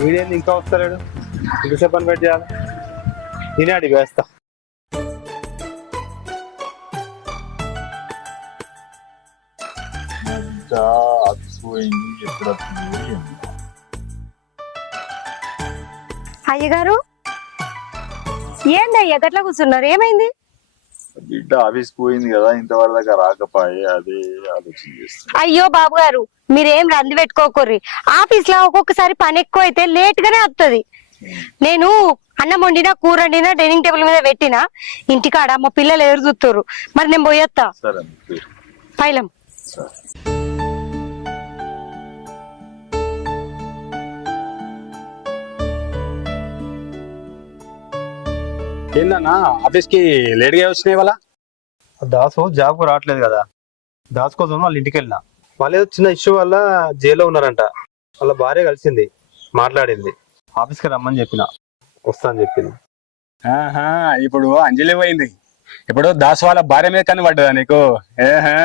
వీడేంది ఇంకా వస్తలేడు? ఇంతసేపు పని పెట్టి చేయాలి. తినాడి వేస్తా. ఇంకా అలసిపోయింది, ఎప్పుడు వస్తుంది? అయ్యగారు ఏందయ్యా గట్లా కూర్చున్నారు? ఏమైంది? బిడ్డ ఆఫీస్ పోయింది కదా, ఇంతవరకు దాకా రాకపోయే అదే ఆలోచన చేస్తాను. అయ్యో బాబు గారు, మీరేం రంది పెట్టుకోకర్రి. ఆఫీస్ లో ఒక్కొక్కసారి పని ఎక్కువ అయితే లేట్ గానే వస్తుంది. నేను అన్నం వండినా కూర వండినా డైనింగ్ టేబుల్ మీద పెట్టినా, ఇంటికాడ మా పిల్లలు ఎదురు చూస్తారు. మరి నేను పోయొత్తా. సరే పైలం. సరే. ఏందన్నా ఆఫీస్ కి లేట్ గా వచ్చినాయి వాళ్ళ? దాసు జాబ్ కు రావట్లేదు కదా, దాసు కోసం వాళ్ళ ఇంటికి వెళ్ళినా. వాళ్ళు ఏదో చిన్న ఇష్యూ వల్ల జైల్లో ఉన్నారంట. వాళ్ళ భార్య కలిసింది, మాట్లాడింది. ఆఫీస్ కి రమ్మని చెప్పిన, వస్తా అని చెప్పింది. ఆహా, ఇప్పుడు అంజలి పోయింది. ఇప్పుడు దాసు వాళ్ళ భార్య మీద కన్ను పడ్డదా నీకు? ఏహా,